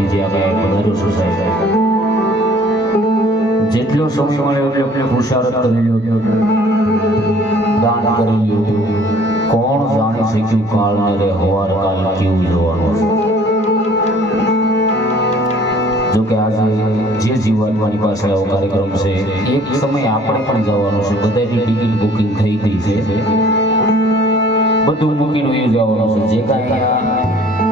વતી જે આપણે પધાર્યો છો સાહેબ, જેટલો સમય મળે એટલો આપણે પુરુષાર્થ કરી લ્યો, દાન કરી લ્યો. કોણ જાણી શક્યું કાળને રે હવાર કાલ કેવું જોવાનું છે. જો કે આજે જે જીવનવાની પાસે આવો કાર્યક્રમ છે, એક સમય આપણે પણ જવાનું છે. બધાની ટિકિટ બુકિંગ થઈ ગઈ છે, બધું મૂકીને એ જવાનું છે. જે કાંઈ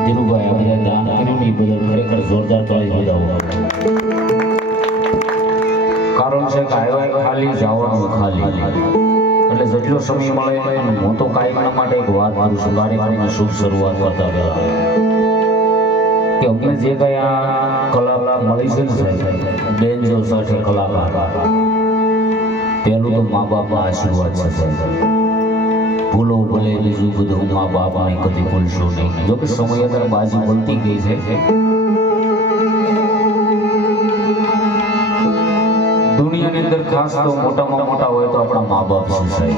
ધીરુભાઈ આપણે દાન કર્યું એ બદલ ખરેખર જોરદાર તાળી બજાવો. કારણ છે કે આવ્યા ખાલી જવાનું ખાલી. એટલે જેટલો સમય મળે હું તો કાયમના માટે એક વાત કરું છું કાર્યક્રમની શુભ શરૂઆત કરતા પહેલા કે અમને જે કઈ આ કલા મળી છે ને સાહેબ, બેનજો સાથે કલાકાર, પહેલું તો મા બાપના આશીર્વાદ છે સાહેબ. ભૂલો ભલે બીજું બધું મા બાપને કદી ભૂલશો નહીં. જો કે સમય અત્યારે બાજી બોલતી ગઈ છે. દુનિયાની અંદર ખાસ તો મોટામાં મોટા હોય તો આપણા મા બાપ છે સાહેબ.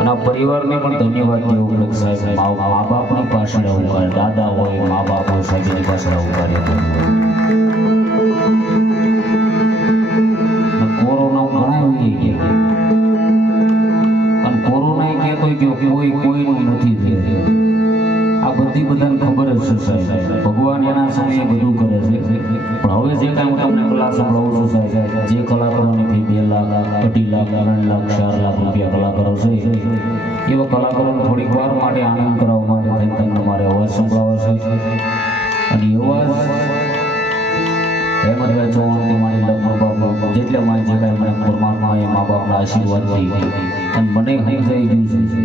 અને આ પરિવારને પણ ધન્યવાદ દેવો પડે સાહેબ. મા બાપની પાછળ આવું કરે, દાદા હોય મા બાપ હોય સાહેબ, એની પાછળ આવું કાર્ય કરવું. કોરોના ઘણા આવી ગયા અને કોરોના કહેતો કે કોઈનું નથી થયું. આ બધી બધાને ખબર જ છે સાહેબ. ભગવાન એના સમયે બધું કરે છે. પણ હવે જે કાંઈ હું તમને કલા સંભળાવું છું સાહેબ, જે કલાકારોની ફી 2 લાખ 2.5 લાખ 3 લાખ 4 લાખ રૂપિયા કલાકારો છે, એવા કલાકારોને થોડીક વાર માટે આનંદ કરાવવા માટે થઈને તમને મારે અવાજ સંભળાવો છે. અને એવા હેમંતભાઈ ચૌહાણથી મારી લગ્ન બાબુ જેટલે મારી જે કાંઈ મને પરમાત્મા એ મા બાપના આશીર્વાદથી અને મને સમજાઈ ગયું છે.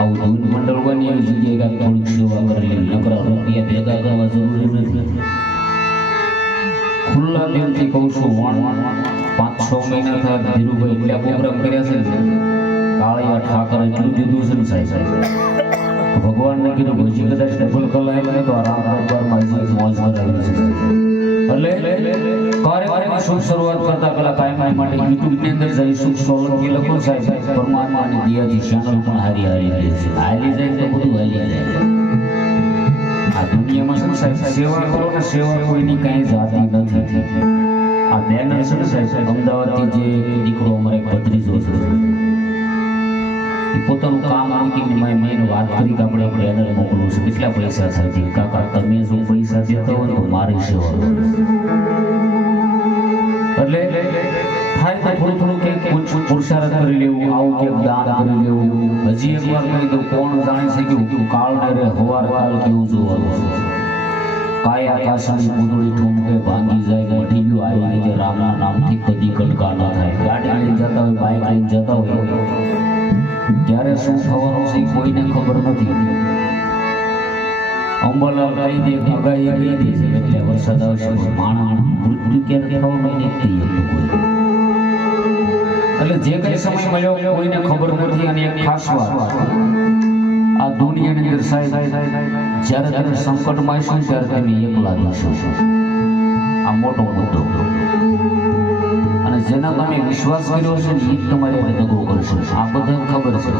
આવું ધૂન મંડળ બની એવી જગ્યાએ થોડીક સેવા કરેલી, નકરા રૂપિયા ભેગા કરવા જરૂરી નથી. ખુલ્લા દિલથી કહું છું, 5-6 મહિના થયા ધીરુભાઈ એટલા પ્રોગ્રામ કર્યા છે ને, કાળિયા ઠાકર એટલું દીધું છે ને સાહેબ. ભગવાનને કીધું પછી કદાચ ડબલ કલાય ને તો આ રામ દરબારમાં હજી મોજ કરાવી છે. એટલે કાર્યક્રમની શુભ શરૂઆત કરતા પહેલા કાયમ માટે યુટ્યુબની અંદર જઈશું સોલંકી લખો સાહેબ. પરમાત્માની દયાથી ચેનલ પણ હારી રહે છે. હાલી જાય તો બધું હાલી જાય. આ દુનિયામાં છે ને સાહેબ, સેવા કરો ને સેવા કોઈની કાંઈ જાતિ નથી. આ બેનર છે ને સાહેબ, અમદાવાદથી જે દીકરો અમારે ભત્રીજો છે, એ પોતાનું કામ મૂકીને મેં વાત કરી કે આપણે બેનર મોકલવું છે, કેટલા પૈસા થાય? કાકા તમે જો પૈસા દેતા હોય તો મારી સેવા એટલે થાય તો થોડું થોડું કંઈક પુરુષાર્થ કરી લેવું, આવું કંઈક દાન કરી લેવું. હજી એક વાર કરી દઉં, કોણ જાણે છે કે કાળને રે હવાર કાલ કેવું જોવાનું છે. કાયા કાશાની પૂતળી ઠૂમકે ભાંગી જાય, મટી ગયું આવી રીતે રામના નામથી કદી કટકા ન થાય. ગાડી લઈને જતા હોય, બાઇક લઈને જતા હોય, ત્યારે શું થવાનું છે કોઈને ખબર નથી. અંબાલાલ કહી દે, આગાહી કહી દે છે એટલે વરસાદ આવશે, માણસ મૃત્યુ ક્યારે થવાનું નથી. એટલે જે કઈ સમય મળ્યો કોઈને ખબર નથી. અને એક ખાસ વાત, આ દુનિયાની અંદર સાહેબ જ્યારે તમે સંકટમાં આવશો ત્યારે તમે એકલા જશો. આ મોટો મુદ્દો. અને જેના તમે વિશ્વાસ કર્યો છે ને એ તમારે દગો કરશો. આ બધાને ખબર છે.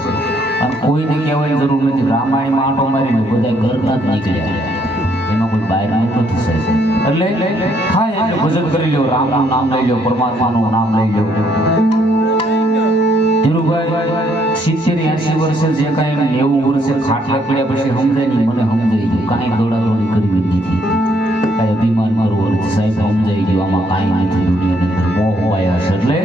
અને કોઈને કહેવાની જરૂર નથી. રામાયણમાં આંટો મારીને બધા ઘરના જ નીકળ્યા, એમાં કોઈ બહાર નથી સાહેબ. એટલે થાય એટલે ભજન કરી લો, રામનું નામ લઈ લો, પરમાત્માનું નામ લઈ લો. ધીરુભાઈ 70-80 વર્ષે જે કાંઈ 90 વર્ષે ખાટલા પડ્યા પછી સમજાય નહીં. મને સમજાઈ ગયું, કાંઈ દોડાદોડી કરવી નથી, કાંઈ અભિમાન કરવું નથી સાહેબ. સમજાઈ ગયું આમાં કાંઈ નથી. દુનિયાની અંદર મોહ માયા છે. એટલે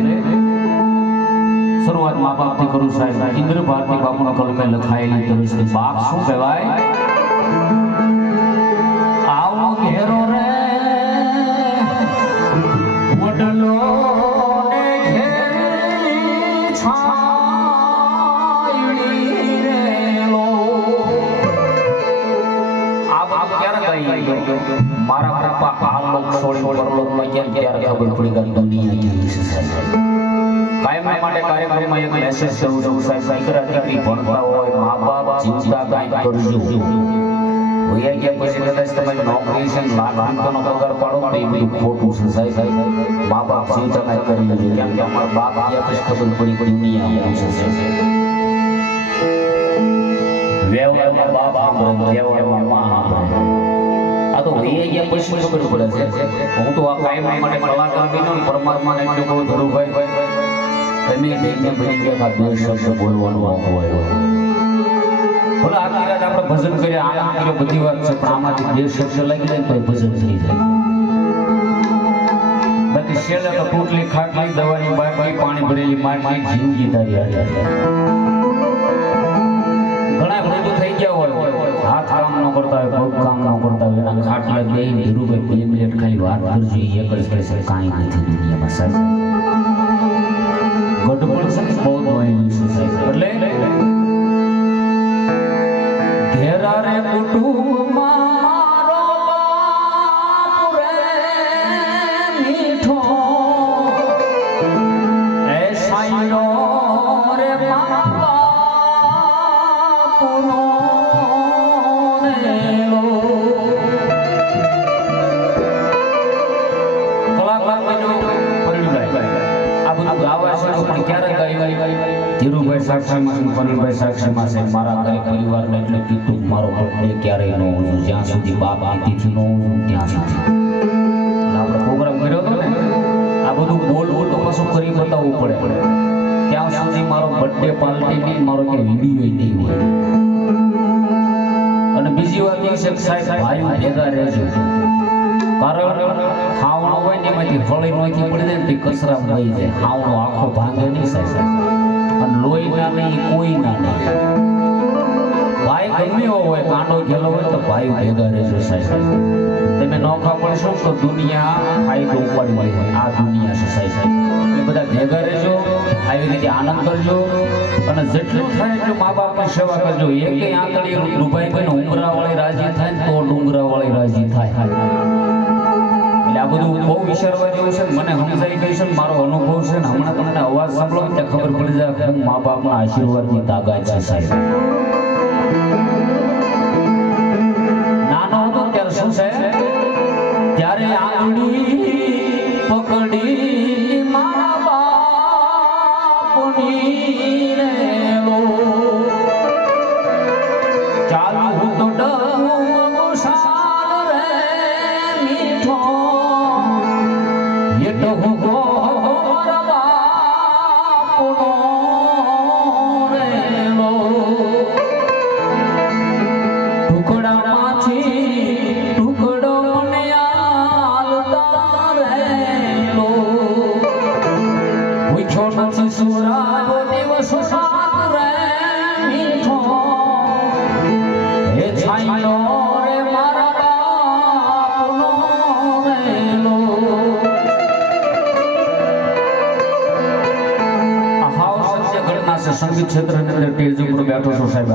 શરૂઆત મા બાપથી કરું સાહેબ. ઇન્દ્ર ભારતી બાપુના કલમે લખાયેલી તરસથી બાપ શું કહેવાય? આવો ઘેરો રે વડલો મારા પપ્પા આ લોક છોડી પરલોકમાં ગયા ત્યારે ખબર પડી કે દુનિયા કેવી છે સાહેબ. કાયમ માટે કાર્યક્રમમાં એક મેસેજ કરું છું સાહેબ. દીકરા દીકરી ભણતા હોય, મા બાપ જીવતા કાંઈ કરજો. હોયા ગયા પછી કદાચ તમે નોકરી છે, લાખ રૂપિયાનો પગાર પાડો તો એ બધું ખોટું છે સાહેબ. મા બાપ જીવતા કાંઈ કરી લેજો. કેમ કે અમારા બાપ ગયા પછી ખબર પડી કે દુનિયા આવું છે સાહેબ. વ્યવહારમાં બાપ આમ વ્યવહારમાં મા આમ. વૈયા ગયા પછી ખબર પડે છે. હું તો આ કાયમ માટે કલાકાર બન્યો ને પરમાત્માને એટલું કહું ધરુભાઈ તમે બેને બની ગયા બે શબ્દ બોલવાનું આવતો હોય. ભલે આખી રાત આપણે ભજન કર્યા આનંદ કર્યો બધી વાત છે પણ આમાંથી બે શબ્દ લાગી જાય તો ભજન થઈ જાય. બાકી છેલ્લે તો ટૂટલી ખાટલી દવાની બાટલી પાણી ભરેલી માટલી જિંદગી તારી હારી. ઘણા વૃદ્ધ થઈ ગયા હોય હાથ કામ ન કરતા હોય પગ કામ ન કરતા હોય એના ખાટલા બે ધીરુભાઈ 2 મિનિટ ખાલી વાત કરજો એક જ કહેશે કાંઈ નથી દુનિયામાં સાહેબ. ગડબડ છે બહુ દોયેલું છે સાહેબ. એટલે ઘેરા રે કુટુંબમાં મારો બાપ રે મીઠો એ સાઈનો રે બાપનો નેલો. કલાકાર બન્યો પરવીનભાઈ આ બધું ગાવા છે પણ ક્યારે ગાયું ધીરુભાઈ સાક્ષીમાં પરવીનભાઈ સાક્ષીમાં છે. મારા ઘરે પરિવારને એટલે કીધું મારો બર્થડે ક્યારેય ન હોવું જ્યાં સુધી બાપની તિથિ ન હોવું ત્યાં સુધી. આપણે પ્રોગ્રામ કર્યો હતો ને આ બધું બોલવું તો કશું કરી બતાવવું પડે ત્યાં સુધી મારો બર્થડે પાર્ટી નહીં મારો કે વિડીયો નહીં હોય. અને બીજી વાત એ છે કે સાહેબ ભાઈઓ ભેગા રહેજો કારણ ખાવણો હોય ને એમાંથી ફળી નોખી પડી જાય ને કચરા થઈ જાય. ખાવણો આખો ભાંગે નહીં સાહેબ અને લોહી ના નહીં કોઈ ના નહીં. ભાઈ ગમે એવો હોય કાંડો ગયેલો હોય તો ભાઈ ભેગા રહેજો સાહેબ. તમે નોખા પડશો તો દુનિયા ફાયદો ઉપાડી મળી હોય આ દુનિયા છે સાહેબ. એ બધા ભેગા રહેજો આવી રીતે આનંદ કરજો અને જેટલું થાય એટલું મા બાપની સેવા કરજો. એક આંતળી ડૂબાઈ ગઈ ને ઉમરા વાળી રાજી થાય ને તો ડુંગરા વાળી રાજી થાય. એટલે આ બધું બહુ વિચારવા જેવું છે. મને સમજાઈ ગઈ છે મારો અનુભવ છે ને હમણાં તમને અવાજ સાંભળો ત્યાં ખબર પડી જાય હું મા બાપના આશીર્વાદની તાકાત છે સાહેબ. નાનો હતો ત્યારે શું છે ત્યારે આંગળી પકડી મા બાપની રેલો ચાલુ તો ડગું સાલ રે મીઠો એ તો હું ગો મારા બાપનો રેલો ટુકડામાંથી ટુકડો મને આલતા રેલો પૂછો નથી સુરાનો દિવસ સાત રે મીઠો એ છાઈનો રે મારા બાપનો રેલો. સંગીત ક્ષેત્રની અંદર સ્ટેજ ઉપર બેઠો છો સાહેબ.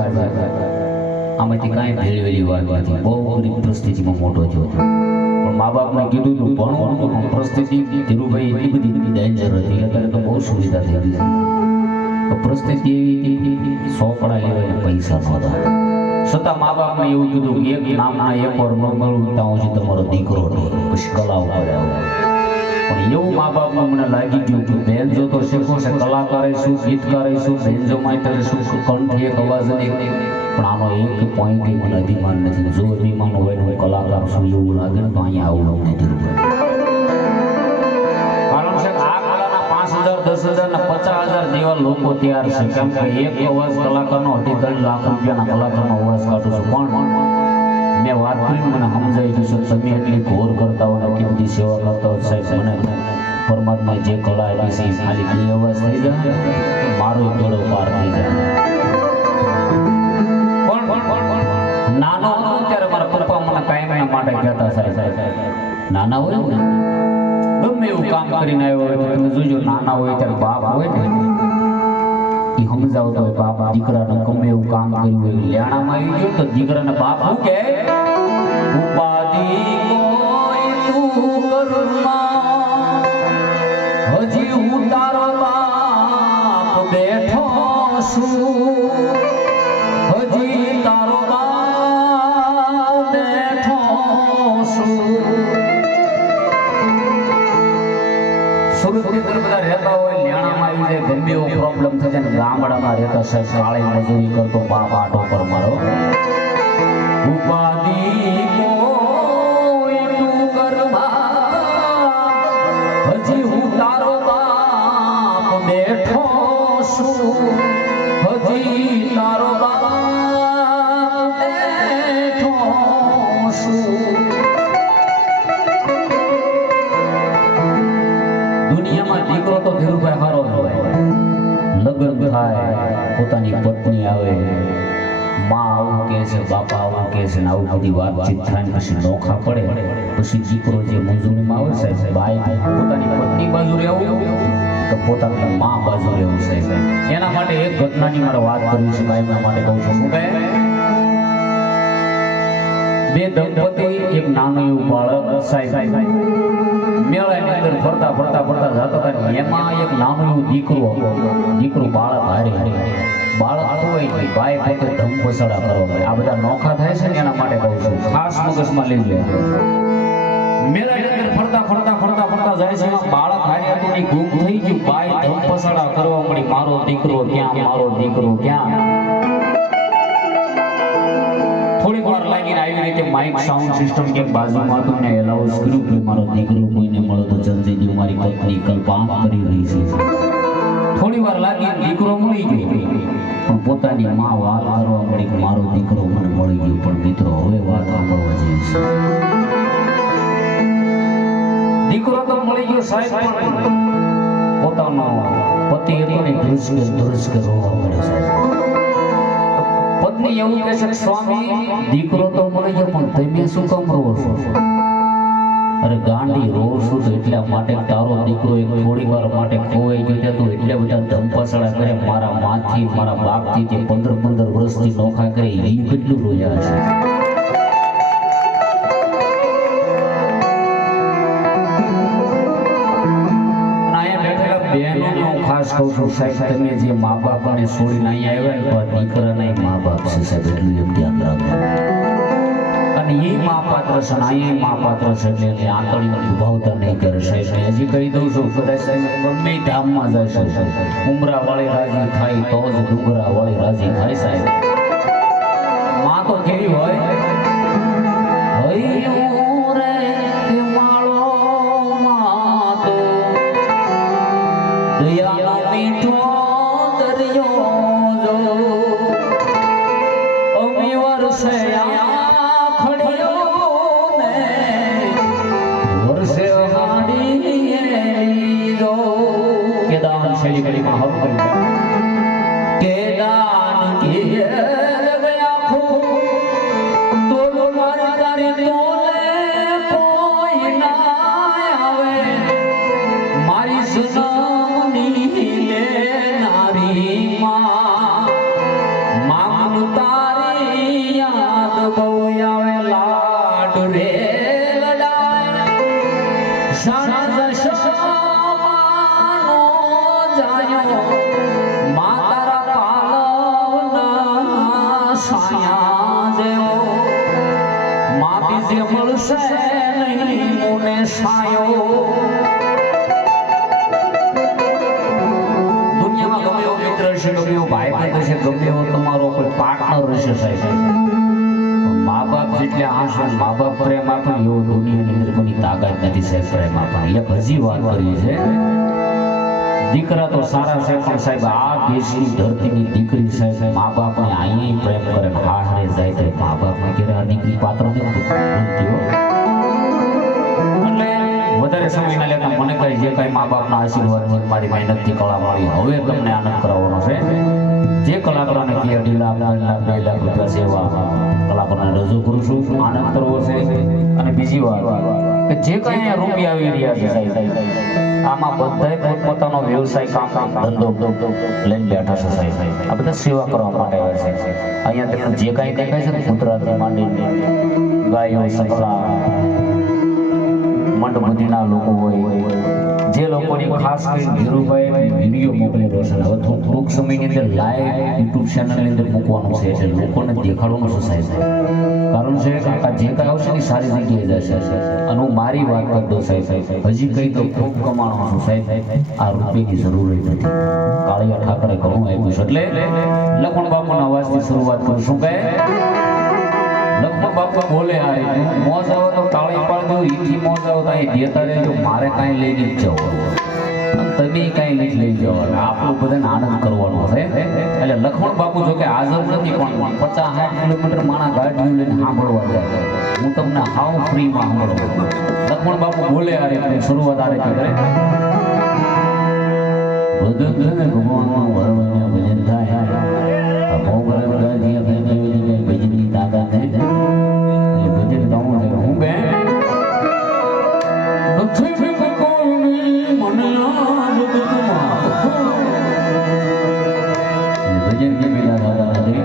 આમાંથી કાંઈ ભેળવેલી વાત નથી. બહુ ગરીબ પરિસ્થિતિમાં મોટો થયો પણ મા બાપને કીધું હતું ભણવું હતું પણ પરિસ્થિતિ ધીરુભાઈ એટલી બધી ડેન્જર હતી. અત્યારે તો બહુ સુવિધા થઈ ગઈ છે. પરિસ્થિતિ એવી હતી સોપડા લેવાને પૈસા નહોતા છતાં મા બાપને એવું કીધું કે એક નામના એક વાર ન મળું ત્યાં સુધી તમારો દીકરો પછી કલા ઉપર આવ્યો. પણ એવું મા બાપને મને લાગી ગયું કે બેન જો તો શીખો છે કલાકાર શું ગીતકાર શું બેન્જો માસ્ટર શું કંઠી એક અવાજ નહીં પણ આનો એક પોઈન્ટ મને અભિમાન નથી. જો અભિમાન હોય હું કલાકાર છું એવું લાગે ને તો અહીંયા આવું નથી. કારણ છે આ કલાના 5,000 10,000 ને 50,000 જેવા લોકો તૈયાર છે કેમ કે એક અવાજ કલાકારનો 2.5 લાખ રૂપિયાના કલાકારનો અવાજ કાઢું છું. પણ મેં વાત કરી મને સમજાઈ ગયું છે તમે એટલી ઘોર કરતા હો એટલી બધી સેવા કરતા હો સાહેબ. મને પરમાત્મા જે કલા આપી છે ખાલી 2 અવાજ થઈ જાય મારો બેડો પાર થઈ જાય. નાનો હતો ત્યારે મારા પપ્પા મને કાયમના માટે કહેતા સાહેબ નાના હોય ને ગમે એવું કામ કરીને આવ્યો હોય તમે જોજો નાના હોય ત્યારે બાપ હોય ને એ સમજાવતો હોય બાપ દીકરાને ગમે એવું કામ કર્યું હોય લેણામાં આવી ગયો તો દીકરાને બાપ શું કહે ઉપાધિ કોઈ તું કરમાં હજી હું તારો બાપ બેઠો છું હજી તારો બાપ બેઠો છું. સુરતની અંદર બધા રહેતા હોય લેણામાં આવી જાય ગમે એવો પ્રોબ્લેમ થઈ જાય ગામડામાં રહેતા સાહેબ કાળી મજૂરી કરતો બાપ આટો પર મારો ઉપાધિ કોઈ દુનિયામાં દીકરો તો ધીરુભાઈ હારો જ હોય. લગ્ન થાય, પોતાની પત્ની આવે, માં આવું કહે છે, બાપા આવું કહે છે, ને આવું બધી વાતચીત થાય, પછી નોખા પડે, પછી દીકરો જે મંજૂરીમાં આવે છે, ભાઈ પોતાની પત્ની બાજુ રહેવું તો પોતાની માં બાજુ રહેવું છે. એના માટે એક ઘટનાની મારે વાત કરવી છે, કાયમના માટે કહું છું. શું કહે? બે દંપતી, એક નાનું એવું બાળક સાહેબ મેળાની અંદર ફરતા ફરતા ફરતા જતા હતા. એમાં એક નાનું એવું દીકરું બાળક હારે બાળક હોય ને ભાઈ પોતે ધમપસડા કરવા પડે. આ બધા નોખા થાય છે ને એના માટે કહું છું, ખાસ મગજમાં લઈ લે. મેળાની અંદર ફરતા ફરતા ફરતા ફરતા જાય છે, એમાં બાળક હારે હતું ને ગુમ થઈ ગયું. ભાઈ ધમપસડા કરવા મળી, મારો દીકરો ક્યાં, મારો દીકરો ક્યાં. થોડીક વાર લાગીને આવી રીતે માઇક સાઉન્ડ સિસ્ટમ કે બાજુમાં હતું ને એલાઉન્સ કર્યું કે મારો દીકરો કોઈને મળો તો જલ્દી દો, મારી પત્ની કલ્પાંત કરી રહી છે. થોડી વાર લાગી, દીકરો મળી ગયો, પણ પોતાની માં વાત કરવા મળી કે મારો દીકરો મને મળી ગયો. પણ મિત્રો હવે વાત સાંભળવા જેવી છે. દીકરો તો મળી ગયો સાહેબ, પણ પોતાનો પતિ હતો ને ધ્રુસકે રોવા મળે છે. પત્ની એવું કહે છે, સ્વામી દીકરો તો મળી ગયો, પણ તમે શું કામ રોવો છો? અરે ગાંડી, રોવ છું તો એટલા માટે તારો દીકરો એક થોડી વાર માટે ખોવાઈ ગયો તો એટલે બધા ધમપસડા કરે. મારા માથી મારા બાપથી તે 15 વર્ષથી નોખા કરે, એ કેટલું રોયા છે. ખાસ કહું છું સાહેબ, તમે જે મા બાપને છોડીને અહીંયા આવ્યા ને તો દીકરાના મા બાપ છે સાહેબ, એટલું એમ ધ્યાન રાખો. અને એ મા પાત્ર છે, અહીંયા મા પાત્ર છે, એટલે આંતળીમાં દુભાવતા નહીં કરે સાહેબ. હજી કહી દઉં છું, કદાચ ગમે ધામમાં જશે, ઉમરા વાળી રાજી થાય તો જ ડુંગરા વાળી રાજી થાય સાહેબ. માં તો કેવી હોય, તમારો કોઈ પાર્ટનર હશે સાહેબ, મા બાપ જેટલા આંસુ મા બાપ પ્રેમ આપે એવો દુનિયાની અંદર કોની તાકાત નથી સાહેબ પ્રેમ આપવાની. એક હજી વાત કરી છે, દીકરા તો સારા છે, પણ સાહેબ આ દેશની ધરતીની દીકરી સાહેબ મા બાપને અહીંયા પ્રેમ કરે, હારે જાય તો મા બાપને ઘેરે આ દીકરી પાત્ર નથી બનતી. વધારે સમય ના લેતા મને કહે જે કઈ મા બાપના આશીર્વાદ મારી મહેનતથી કળા મળી, હવે તમને આનંદ કરાવવાનો છે. જે કલાકારોને 2 લાખ 2 લાખ રૂપિયા સેવા કલાકારોને રજૂ કરું છું, આનંદ કરવો છે. અને બીજી વાત કે જે કઈ રૂપિયા આવી રહ્યા છે સાહેબ, આમાં બધાય પોતપોતાનો વ્યવસાય કામ ધંધો લઈને બેઠા છે સાહેબ. આ બધા સેવા કરવા માટે આવે છે. અહીંયા તમને જે કઈ દેખાય છે ને, કુતરાથી માંડીને ગાયો, સકલા, મંડબુદ્ધિના લોકો હોય, જે લોકોની ખાસ કરીને ધીરુભાઈ વિડીયો મોકલેલો છે. હવે થોડુંક સમયની અંદર લાઈવ યુટ્યુબ ચેનલની અંદર મૂકવાનું છે, એટલે લોકોને દેખાડવાનું છે સાહેબ. કારણ છે કે આ જે કાંઈ આવશે ને સારી જગ્યાએ જશે. અને હું મારી વાત કરી દઉં સાહેબ, હજી કંઈ તો ખૂબ કમાણો છું સાહેબ, આ રૂપિયાની જરૂર નથી. કાળિયા ઠાકરે ઘણું આપ્યું છે. એટલે લખણ બાપુના અવાજથી શરૂઆત કરું. શું કહે? લખમણ બાપુ બોલે, આ મોજ આવે તો તાળી પાડ દો, ઈથી મોજ આવે તો અહીં દેતા રહેજો, મારે કાંઈ લઈને જ જવું. તમે કાંઈ નથી લઈ જવાના, આપણું બધાને આનંદ કરવાનો છે. એટલે લખમણ બાપુ જો કે હાજર નથી પણ 50-60 કિલોમીટર માણા ગાડીઓ લઈને સાંભળવા જાય. હું તમને હાવ ફ્રીમાં સાંભળું. લખમણ બાપુ બોલે આ રીતે શરૂઆત આ રીતે કરે. ભજન છે ને ભગવાનનું વરવાઈને ભજન થાય. ભજનની તાકાત છે એટલે ભજન ગાવું છે. હું બે ભજન કે મેલા દાદા નથી.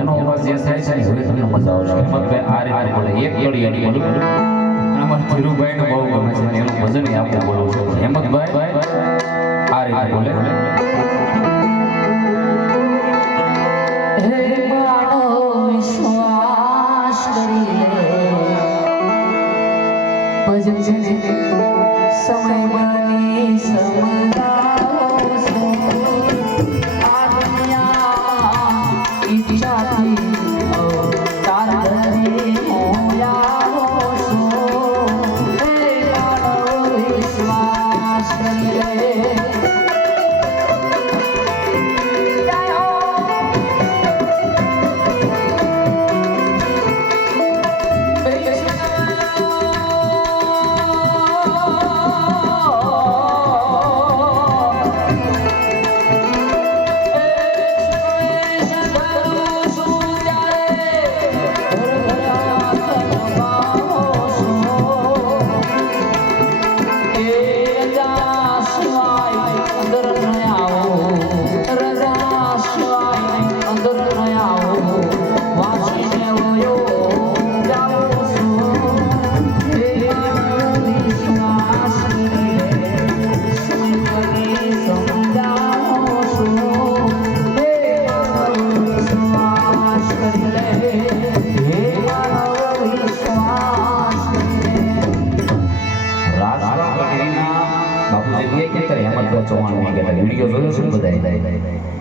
એનો અવાજ જે થાય છે ને હવે તમને મજા આવશે. હેમંતભાઈ આ રીતે બોલે, એક કડી આની બોલું અને અમારા ધીરુભાઈને બહુ ગમે છે એનું ભજન આપણે બોલવું છે. હેમંતભાઈ આ રીતે બોલે. હે માનો વિશ્વાસ કરી લે, ભજન છે સમય બની સમજાવો છો. આ દુનિયામાં ઈચ્છાથી તારે મોયાવો છો. હે માનો વિશ્વાસ કરી લે.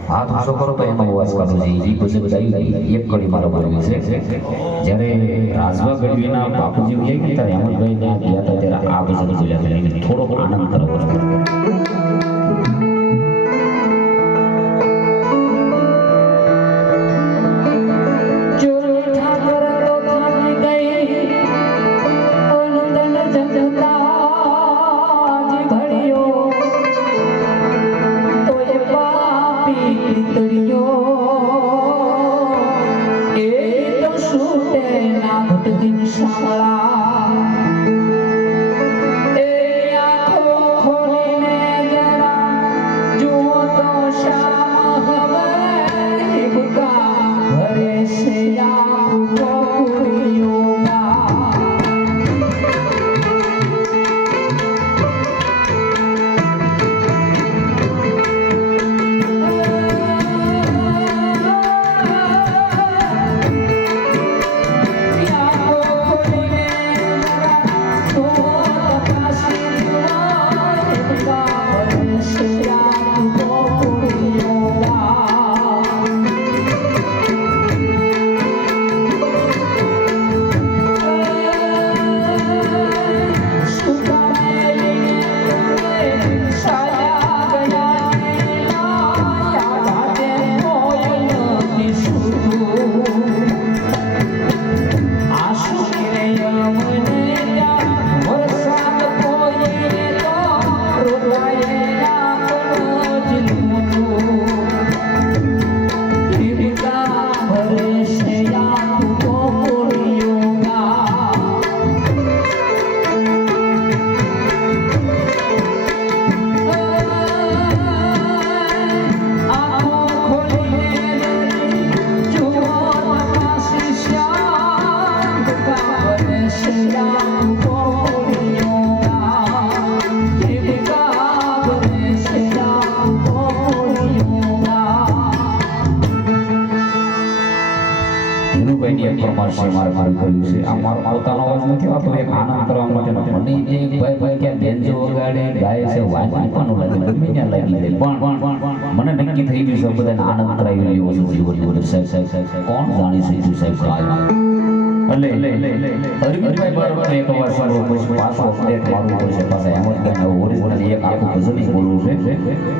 હાથ ઊંચો કરો તો એમાં અવાજ કાઢવો જોઈએ. એ પછી બધા એક કડી મારો બોલવી છે. જ્યારે રાજભા ગઢવીના બાપુજી ગયા ને ત્યારે હેમંતભાઈ ત્યાં ગયા હતા ત્યારે આ ભજન બોલ્યા. થોડોક આનંદ કરવો પડે. શાળા એ આંખો ખોલીને છે મારે મારું કર્યું છે આ મારો પોતાનો અવાજ નથી આવતો એક આનંદ કરવા માટે મને જે એક ભાઈ કે બેન્જો વગાડે ગાય છે વાંચી પણ લાગે ગમે ત્યાં લાગી જાય પણ મને નક્કી થઈ ગયું છે બધાને આનંદ કરાવી લેવો છે જીવન સાહેબ કોણ જાણી શકતું સાહેબ કાલ અરવિંદભાઈ બરાબર એક વાર સારો પછી પાછો અપડેટ મારવું પડશે પાછા એમ જ કઈ ઓરિજિનલ એક આખું ભજન બોલવું છે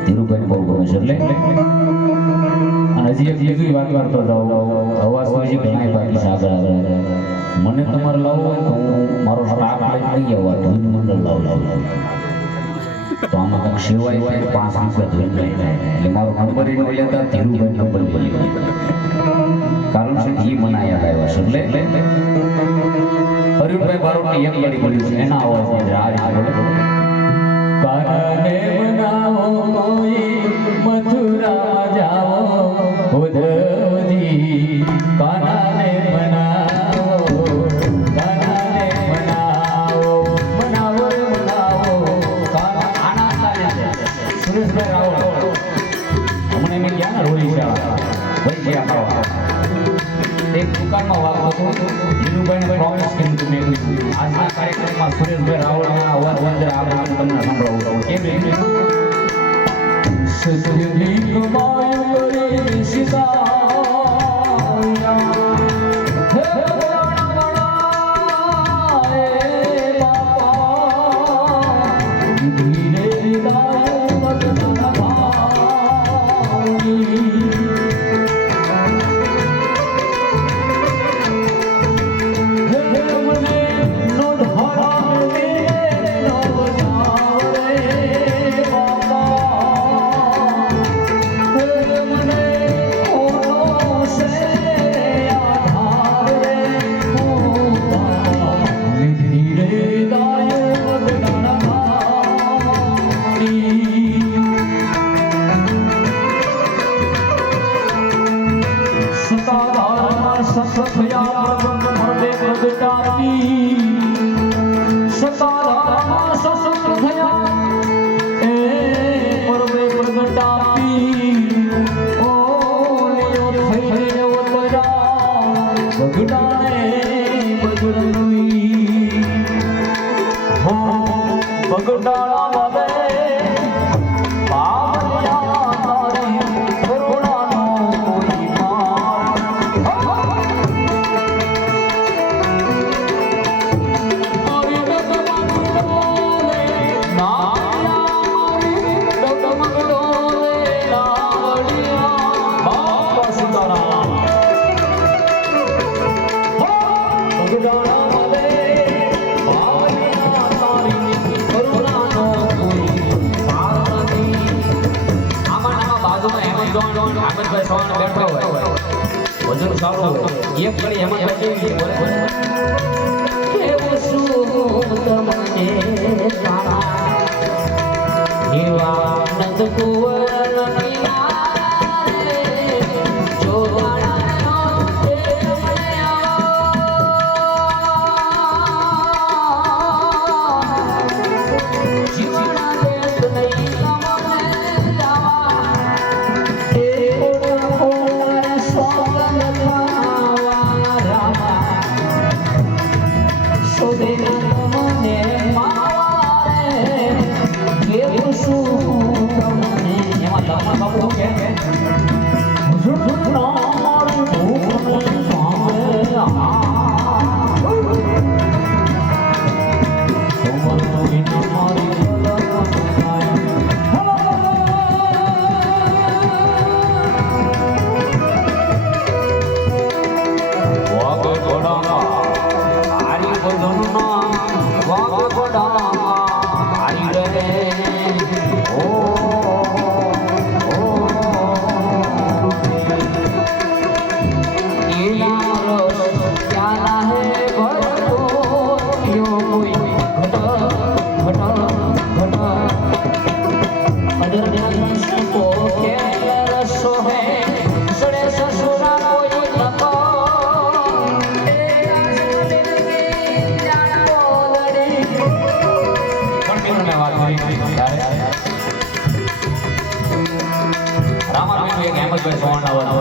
ધીરુભાઈ બહુ ગમે છે એટલે અને હજી એક બીજી વાત કરતો જાઉં અવાજ તો હજી ઘણા બાકી છે આગળ મને તમારે લાવવો હોય તો હું મારો સ્ટાફ લઈ આવવા ધૂન મંડળ લાવું તો આમાં કંઈક સેવાય હોય 5 રૂપિયા ધૂન લઈને એટલે મારો નંબર એનો લેતા ધીરુભાઈ નંબર લઈ કારણ છે એ મને યાદ આવ્યા છે એટલે અરવિંદભાઈ બારોટની એક ગાડી બોલી છે એના અવાજ આ રીતે કાનને બનાવો કોઈ મથુરા જાઓ ઉદ્ધવજી કાનને બનાવો કાના આના તાલે સુરેશભાઈ આવો હમણે મેં ક્યાં ને રોલી છે ભાઈ ગયા ખાવા એક દુકાનમાં વાગતો હતો ધીરુભાઈને પ્રોમિસ કર્યું હતું મેં આજના કાર્યક્રમમાં સુરેશભાઈ રાવળના અવાજ અંદર આ તમને સંભળાવું કેમ સત્યની કમાયો કરી સિતાયા હે બાપા ધીરે દાય મદના ભાઈ વજન સારું એક કરી એમાં બચી કેવું શું તમને તારા જીવાનંદ કુંવર કિનારે જોવાના જીવાના દેશ નહીં રામાબેન એક હેમંતભાઈ સોણ આવા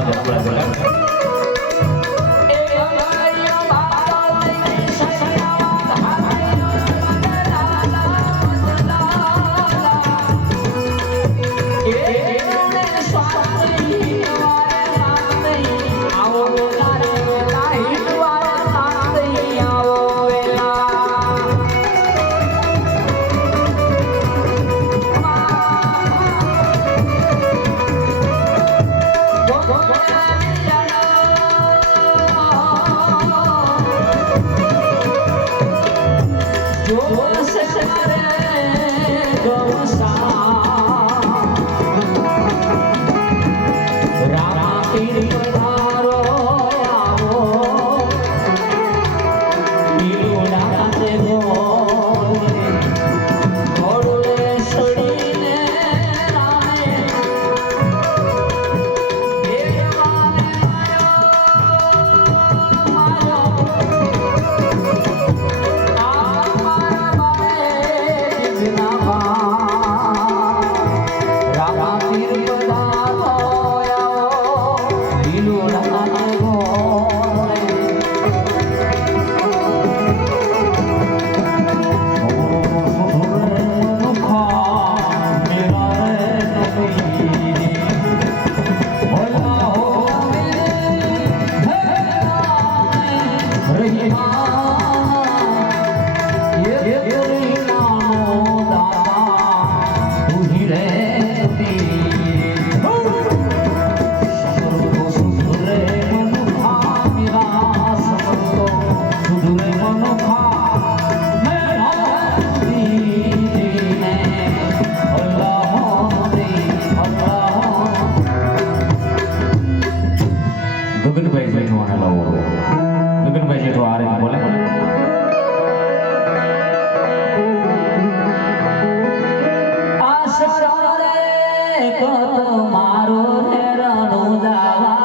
મારો રે રણુજાવા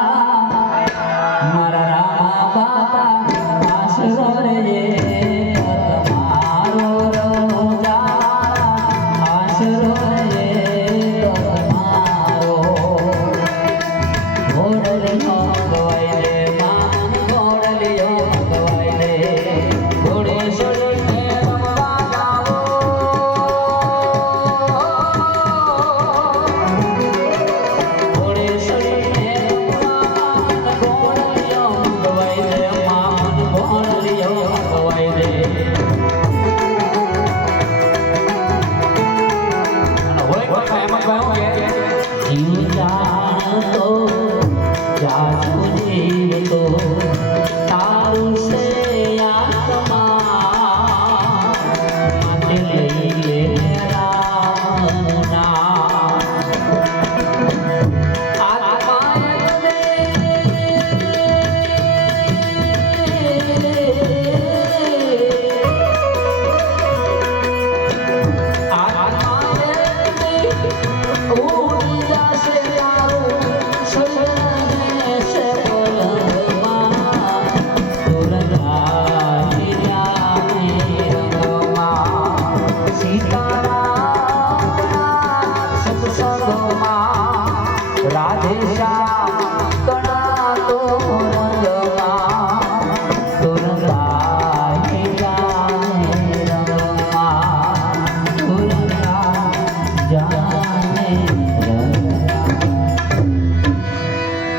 મારા રામા બાપા આશરો રે મારો રણુજાવા આશરો રે મારો ઘોડલિયો ગવાય રે માન ઘોડલિયો ગવાય રે ઘોડે સડકે રમવા જાવો ઘોડે સડકે રમવા ઘોડલિયો ગવાય રે માન ઘોડલિયો ગવાય રે જીવ જાણતો જાજુ જીવતો તારું છે આત્મા માટે લઈ લે રામનું નામ આત્માએ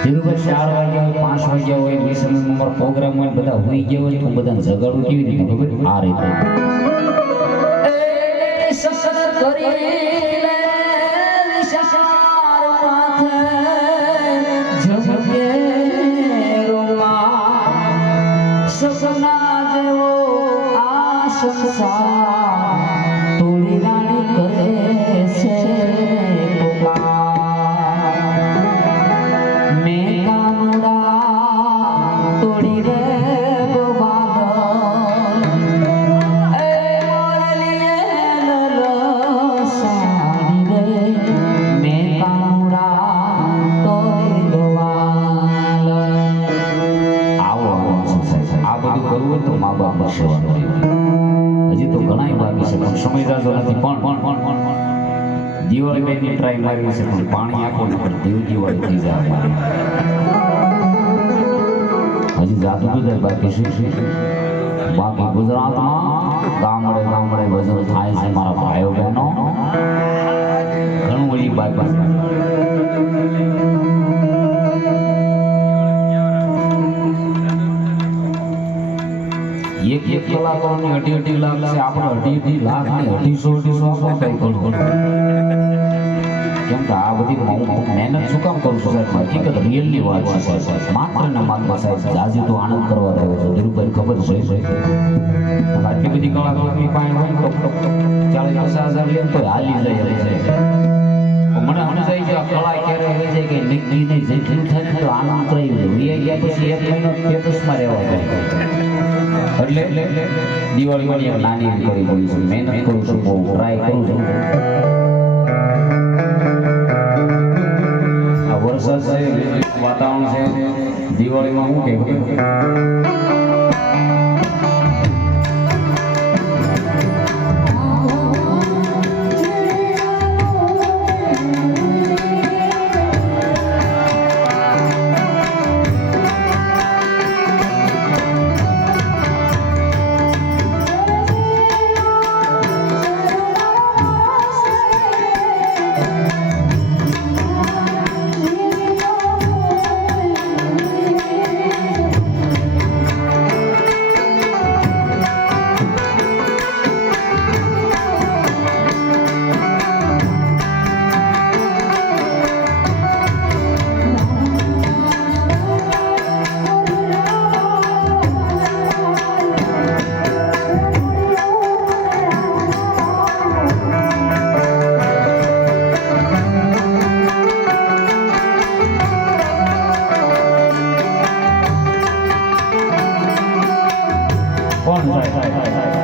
ધીરુભાઈ 4 વાગ્યા હોય 5 વાગ્યા હોય 20 નંબર પ્રોગ્રામ હોય બધા હોઈ ગયા હોય તો બધાને જગાડવું કેવી રીતે ખબર આ રીતે એ સસર કરી લે વિશાળ માથે ઝબકે રોમા સપના જેવો આ સંસાર તોડી રાણી કરે છે હજી તો ઘણા બાકી છે પણ સમય જાજો નથી પણ દિવાળી બેની ટ્રાય મારી છે પણ પાણી આપો ને પણ દેવ દિવાળી થઈ જાય હજી જાતું બધું બાકી છે બાકી ગુજરાતમાં ગામડે ગામડે ભજન થાય છે મારા ભાઈઓ બહેનો ઘણું બધી બાકી છે એક કલાકારોની 2.5 લાખ છે આપણે 2.5 લાખ ને 250 આપણે કઈ કરું કેમ કે આ બધી મહેનત શું કામ કરું છું સાહેબ હકીકત રિયલની વાત છે સાહેબ માત્ર ને માત્ર સાહેબ જાજી તો આનંદ કરવા રહ્યો છે ધીરુભાઈ ખબર છે આટલી બધી કલાકારોની પાસે હોય તો 40-50 હજાર લે તો હાલી જાય છે મને સમજાય છે આ કલા ક્યારે હોય છે કે નિગી ને જેટલું થાય ને તો આનંદ કરી લે ગયા પછી 1 મહિનો સ્ટેટસમાં રહેવા જાય એટલે દિવાળીની એક નાની કરી બોલી છું મહેનત કરું છું બહુ ટ્રાય કરું છું આ વરસાદ છે વાતાવરણ છે દિવાળીમાં હું કહેવું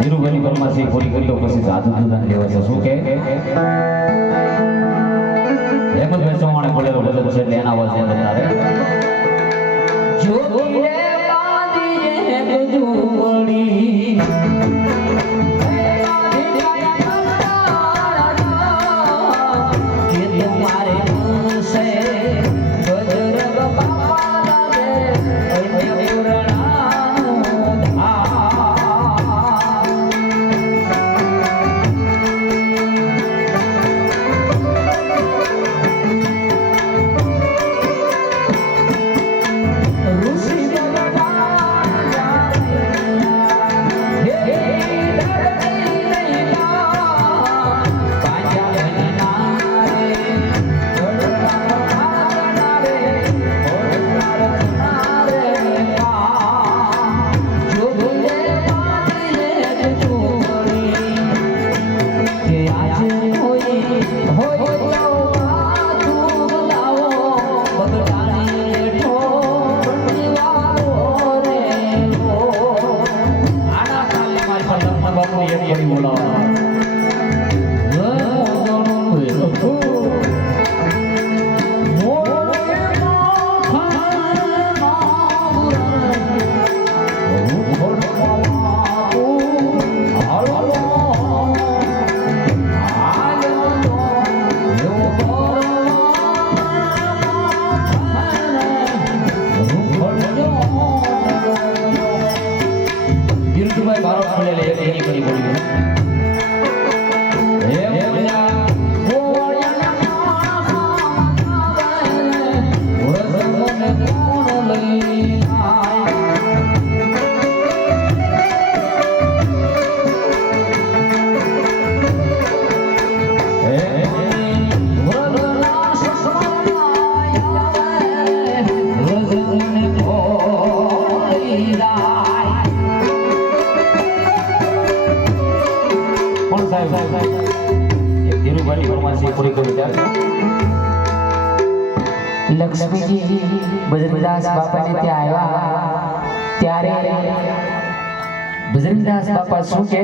ધીરુભાઈની પરમાસી પૂરી કરી લો પછી સાધુ દુધાન લેવા છે શું કે હેમંતભાઈ ચૌહાણે બોલેલો ભજન છે એટલે એના અવાજ અંદર તારે જોગીને બાંધીએ ગજુવડી લક્ષ્મીજી બજરંગદાસ બાપાને ત્યાં આવ્યા ત્યારે બજરંગદાસ બાપા શું કહે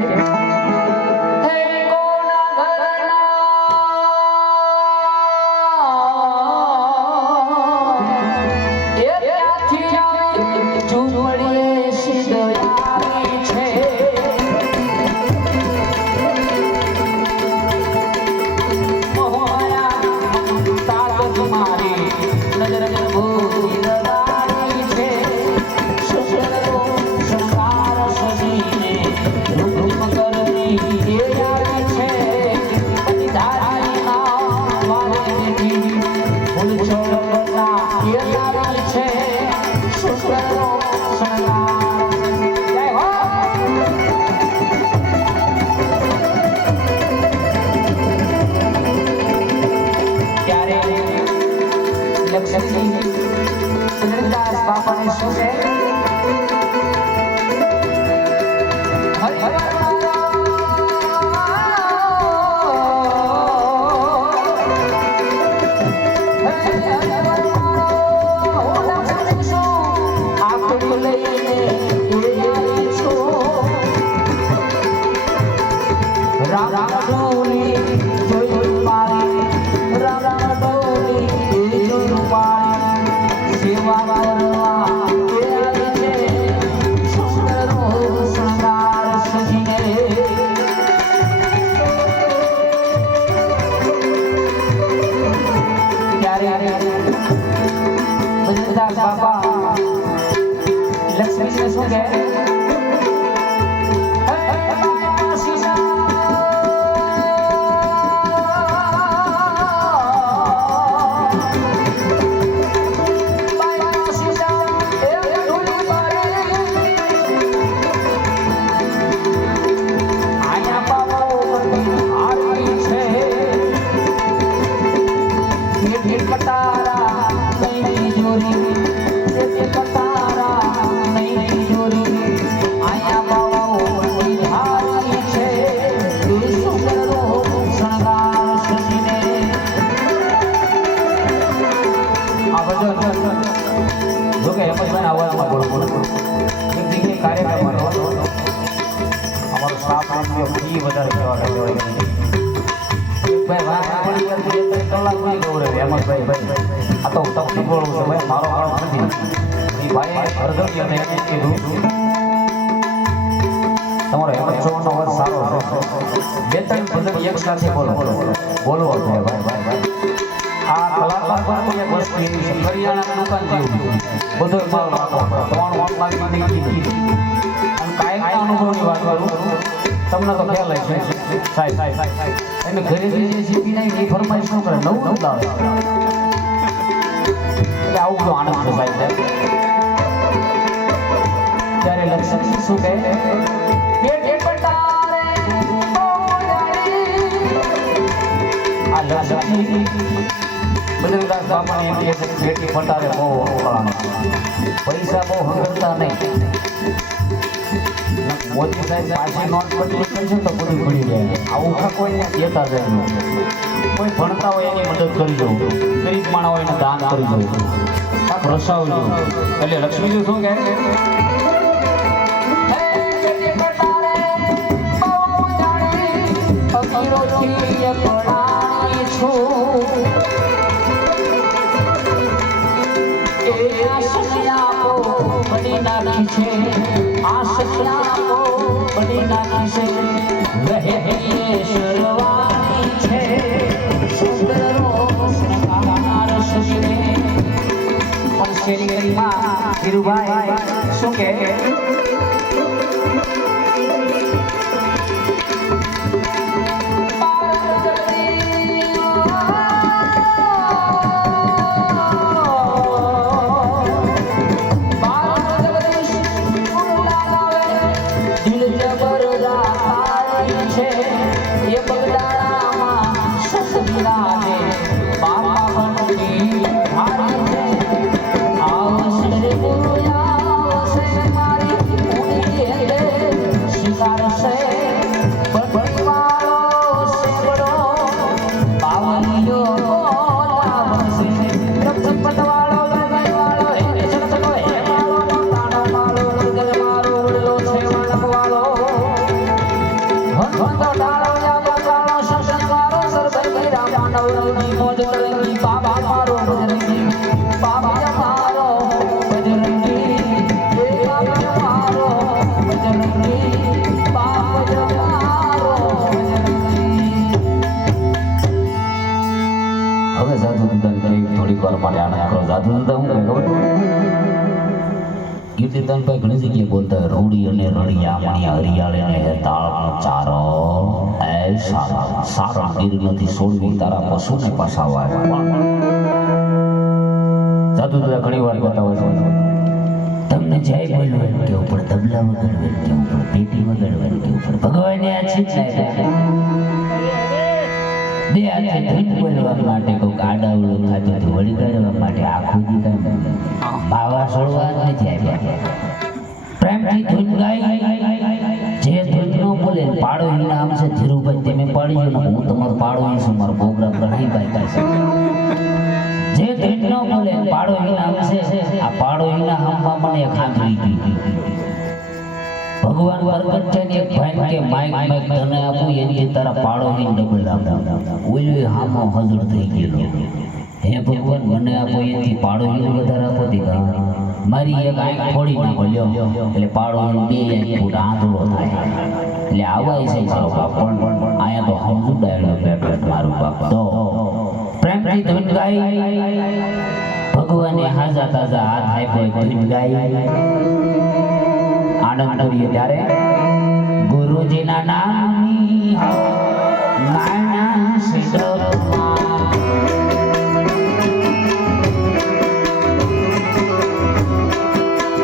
બજરંગદાસ બાપાને શું છે બજરંગદાસ બાપા લક્ષ્મીને શું કહે વધારે કહેવા ભાઈ વાહ પડી યાર 2-3 કલાક નહીં ગૌરવ હેમંતભાઈ આ તો તકલીફ વાળું છે ભાઈ મારો કામ નથી એ ભાઈ હરગમ અને એમ કીધું તમારો હેમંત ચૌહાણનો અવાજ સારો છે 2-3 ભજન એક સાથે બોલો ભાઈ આ કલાકાર પણ એક વસ્તુ એવી છે કરિયાણા દુકાન જેવું બધો માલ રાખો 3 લાખની નીકળી અને કાયમના અનુભવની વાત કરું તમને તો ખ્યાલ છે સાહેબ એમ ઘરે જે શીખી નહીં એ ફરમાઈશ ન કરે નવું લાવે એટલે આવું બધો આનંદ છે સાહેબ ત્યારે લક્ષ્મી શું કહે આ લક્ષ્મી બદ્રીદાસ બાપાની એમ કહે છે બેટી પટારે બહુ વખણાનો પૈસા બહુ હંગરતા નહીં મોદી સાહેબ પાછી નોટ બદલી કરશે તો બધું ભૂલી જાય આવું કોઈને કહેતા જાય કોઈ ભણતા હોય એની મદદ કરી દઉં ગરીબ માણસ હોય એને દાન કરી દઉં કાંક રસાવજો એટલે લક્ષ્મીજી શું કહે ધીરુભાઈ શું કહે કીર્તિદાનભાઈ ઘણી જગ્યાએ બોલતા હોય રૂડી અને રળિયા મણિયા હરિયાળે ને તાળનો ચારો એ સારા ગીર નથી છોડવી તારા પશુને પાછાવાય સાધુ દાદા ઘણી વાર કહેતા હોય છે તમને જય બોલવું એમ કેવું પડે તબલા વગાડવું એમ કેવું પડે પેટી વગાડવું એમ કેવું પડે ભગવાને આ છે બે હાથે ધૂન બોલવા માટે કોઈક આડાવડું ખાતું હતું વળી કાઢવા માટે આખું દી કાંઈ બાવા છોડવા નથી આવ્યા પ્રેમથી ધૂન ગાઈ જે ધૂન ન બોલે પાડોશી નામ છે ધીરુભાઈ તમે પાડી ગયો ને હું તમારો પાડોશી છું મારો પ્રોગ્રામ રહી ભાઈ કાંઈ જે ધૂન ન બોલે પાડોશી નામ છે આ પાડોશીના હામમાં મને એક આંધળી ગઈ ભગવાન પ્રગટ છે ને એક ભાઈ કે માઈક તને આપું એની તારા પાડોશી ડબલ આપું ઓલી હામો હજર થઈ ગયો હે ભગવાન મને આપો એથી પાડોશી વધારે આપો દીધા મારી એક આંખ ફોડી નાખો લ્યો એટલે પાડોશી બે આંખ ફૂટ આંધળો થાય એટલે આવા છે ચલો બાપ પણ આયા તો સમજુ ડાયલો પેટ મારું બાપ તો પ્રેમથી ધૂન ગાઈ ભગવાને હાજા તાજા હાથ આપ્યો ધૂન ગાઈ આનંદ કરીએ ત્યારે ગુરુજીના નામની નાના સિદ્ધમાં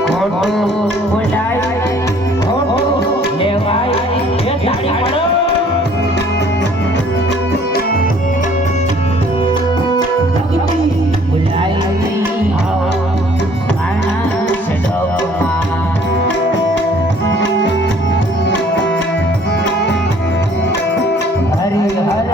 ખોટું બોલાય ખોટું લેવાય એ તાળી પડો બોલાય નાના સિદ્ધમાં હરિ હર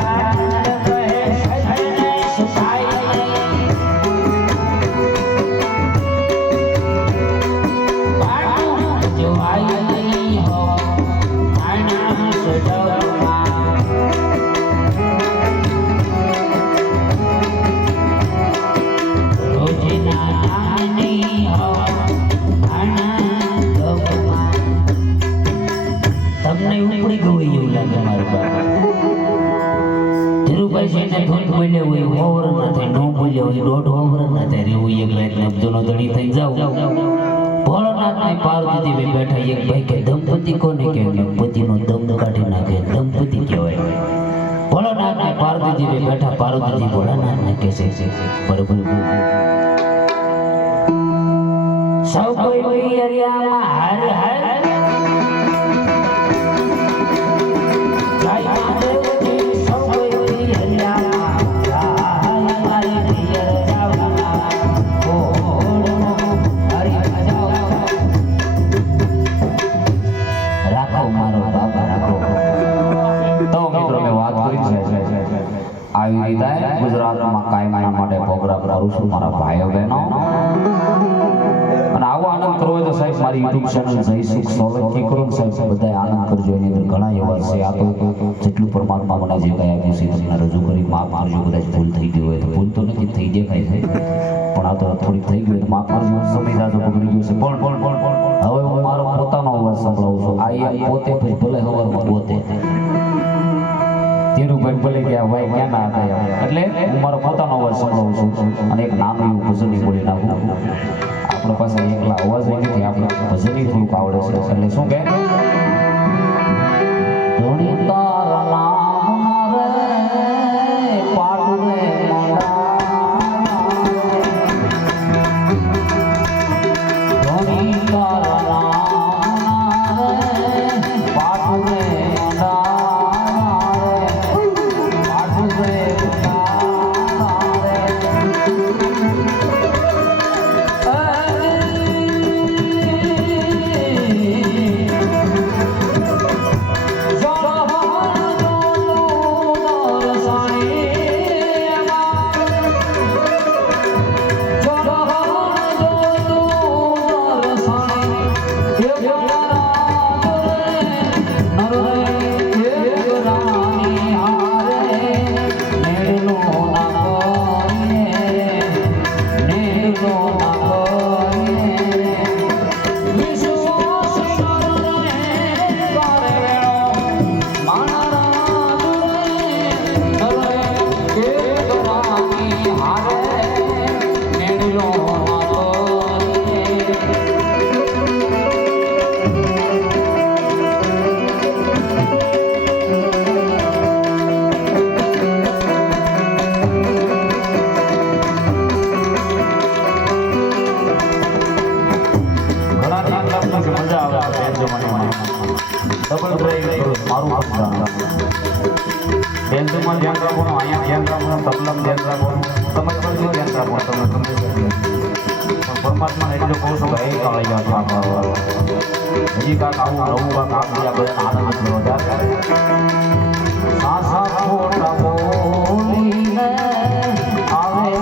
દોઢ વર્ષના ત્યારે એવું એક રાત નબજોનો ધણી થઈ જાવ ભોળાનાથ ને પાર્વતી દેવી બેઠા એક ભાઈ કે દંપતિ કોને કહેવાય પતિનો દમ કાઢી નાખે દંપતિ કહેવાય ભોળાનાથ ને પાર્વતી દેવી બેઠા પાર્વતી ભોળાનાથ ને કહે છે પ્રભુ સૌ કોઈ પિયરિયામાં હાર હાર જય મહાદેવજી સૌ કોઈ પિયરિયામાં હાર પિયર જાવના ઓ હરી ભજાવ રાખો મારો બાબા રાખો તો મિત્રો મેં વાત કરી છે આવી રીતે ગુજરાતમાં કાયમના માટે પ્રોગ્રામ કરું છું મારા ભાઈઓ બહેનો અને આવો આનંદ કરવો હોય તો સાહેબ મારી યુટ્યુબ ચેનલ જય સુખ સોલંકી કરો ને સાહેબ બધાય આનંદ કરજો એની અંદર ઘણા એવા છે આ તો જેટલું પરમાત્મા મને જે કંઈ આપ્યું છે તમને રજૂ કરી માફ કરજો કદાચ ભૂલ થઈ ગઈ હોય તો ભૂલ તો નથી થઈ દેખાય છે પણ આ તો થોડીક થઈ ગઈ હોય તો માફ કરજો સમય જાજો બગડી ગયો છે પણ હવે હું મારો પોતાનો અવાજ સંભળાવું છું આ એક પોતે ભલે હવારમાં પોતે ધીરુભાઈ ભલે ગયા ભાઈ ક્યાં ના હતા એટલે હું મારો પોતાનો અવાજ સંભળાવું છું અને એક નાનું એવું ભજન બોલી નાખું આપણા પાસે એકલા અવાજ નથી આપણે ભજન થોડુંક આવડે છે એટલે શું કે ધોણી તારા નામ રે પાટ રે ધોણી તારા નામ રે પાટ રે ડબલ ટ્રાય કરું મારું પણ બેન્ડમાં ધ્યાન રાખવાનું અહીંયા ધ્યાન રાખવાનું તબલામાં ધ્યાન રાખવાનું સમજ પડશે ધ્યાન રાખવાનું તમને સમજી પણ પરમાત્માને એટલું કહું છું કે એ કાળે હજી કાંક આવું નવું કાંક આપ બીજા બધા આનંદ થયો ત્યારે સાસા ખોટા બોલીને આવે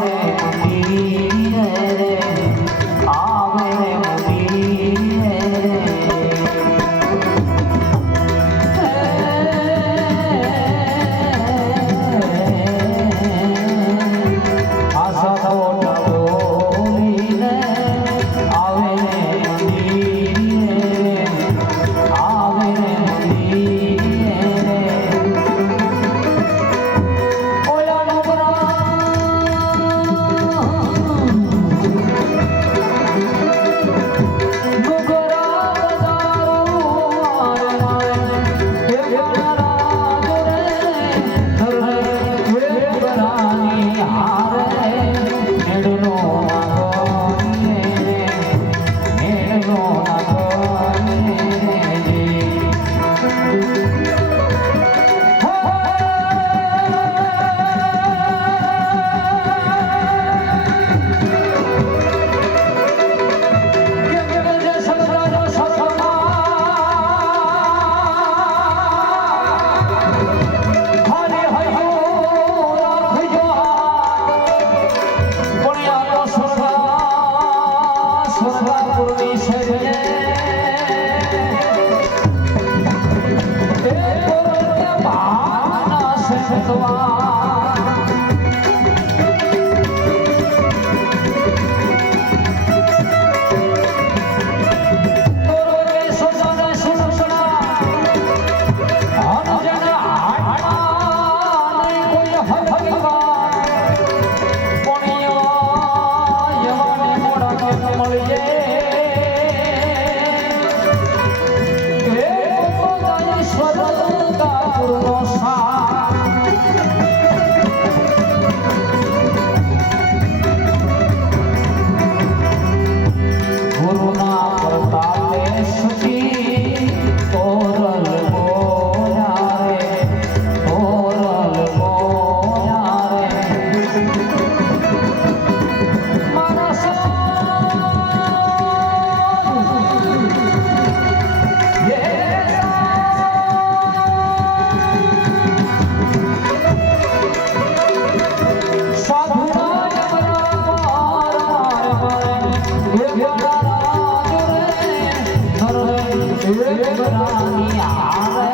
રાની આરે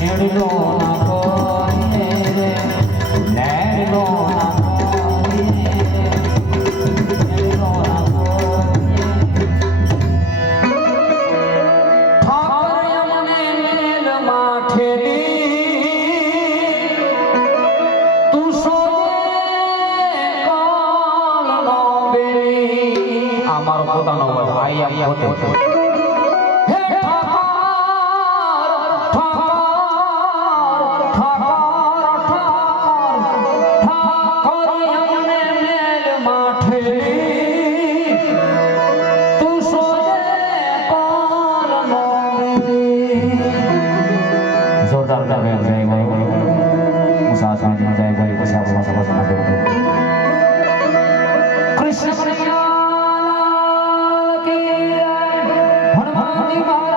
નેડલો ના કોને રે નેડલો ના કોને નેડલો ના કોને ઠાકર અમને મેલ માઠેલી તું સોજે કાલનો બેલી આ મારો પોતાનો અવાજ આઈ આમ પોતે હે ઠાકર ઠાકર ઠાકર ઠાકર અમને મેલ માઠેલી તું સોજે કાલનો બેલી જોરદાર ગાવે જય ભાઈ મુસાફર જય ભાઈ પછી આપણો સભા કરું કૃષ્ણ કનૈયા કી જય હનુમાનજી મહારાજ